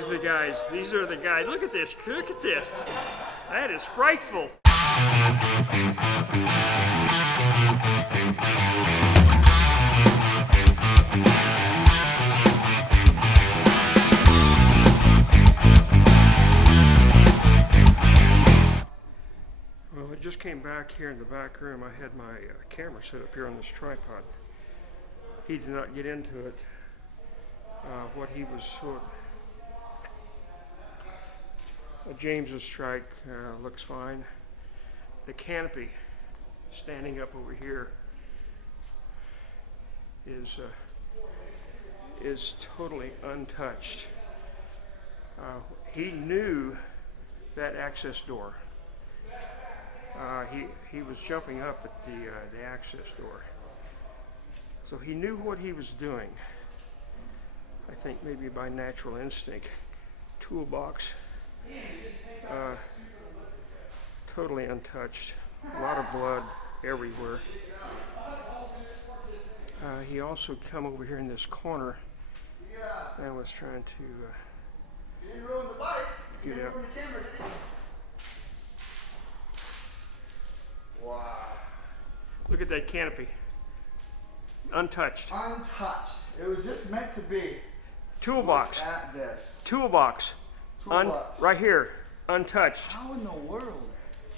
These are the guys. These are the guys. Look at this. Look at this. That is frightful. Well, I just came back here in the back room. I had my camera set up here on this tripod. He did not get into it. What he was sort of, James's trike looks fine. The canopy standing up over here is totally untouched. He knew that access door. He was jumping up at the access door. So he knew what he was doing. I think maybe by natural instinct. Toolbox, totally untouched. A lot of blood everywhere. He also come over here in this corner and was trying to get out. Wow. Look at that canopy. Untouched. Untouched. It was just meant to be. Toolbox. Look at this. Toolbox. Right here. Untouched. How in the world?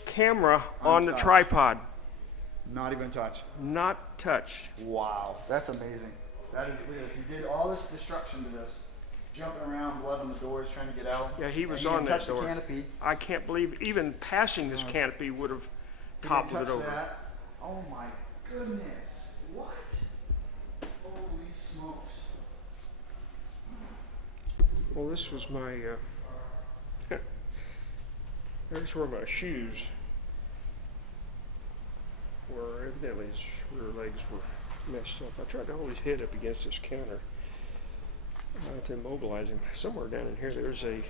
Camera on the tripod. Not even touched. Not touched. Wow. That's amazing. That is, look at this. He did all this destruction to this. Jumping around, blood on the doors, trying to get out. Yeah, he was and on that door. door. Canopy. I can't believe even passing this canopy would have toppled it over. That. Oh my goodness. What? Holy smokes. Well, this was my, there's where my shoes were. Evidently his rear legs were messed up. I tried to hold his head up against this counter to immobilize him. Somewhere down in here there's a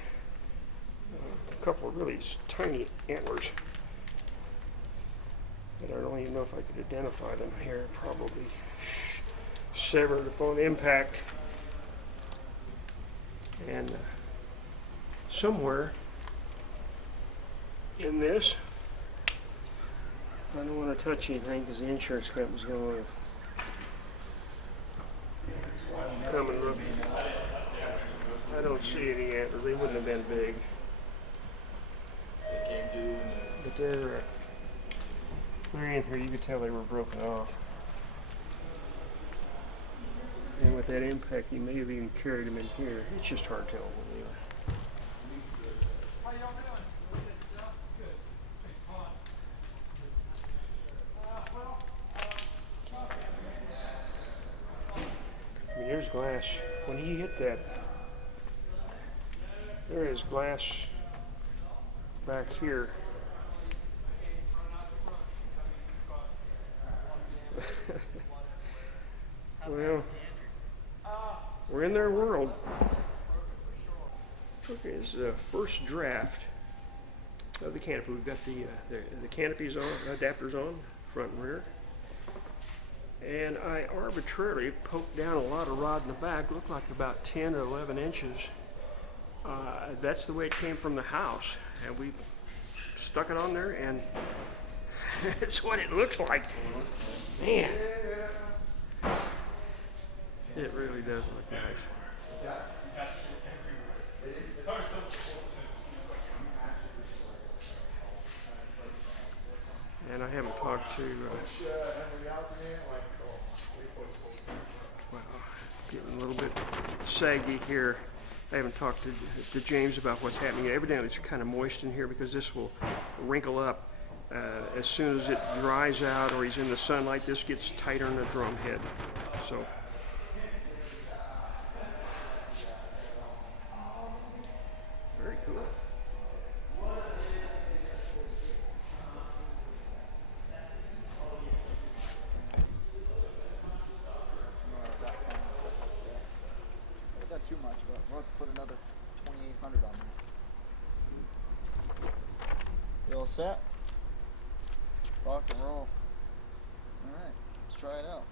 couple of really tiny antlers. And I don't even know if I could identify them here. Probably severed upon impact. And somewhere in this, I don't want to touch anything because the insurance company's going to come and look. I don't see any antlers. They wouldn't have been big. But they're in here. You could tell they were broken off. And with that impact, you may have even carried them in here. It's just hard to tell where they are. I mean, there's glass. When he hit that, there is glass back here. Well, we're in their world. Okay, it's the first draft of the canopy. We've got the canopies on, adapters on, front and rear. And I arbitrarily poked down a lot of rod in the back, looked like about 10 or 11 inches. That's the way it came from the house. And we stuck it on there, and it's what it looks like. Man. It really does look nice. And I haven't talked to, well, it's getting a little bit saggy here. I haven't talked to James about what's happening. Evidently it's kind of moist in here because this will wrinkle up. As soon as it dries out or he's in the sunlight, this gets tighter in the drum head. So. Very cool. Not too much, but we'll have to put another 2,800 on there. You all set? Rock and roll. All right, let's try it out.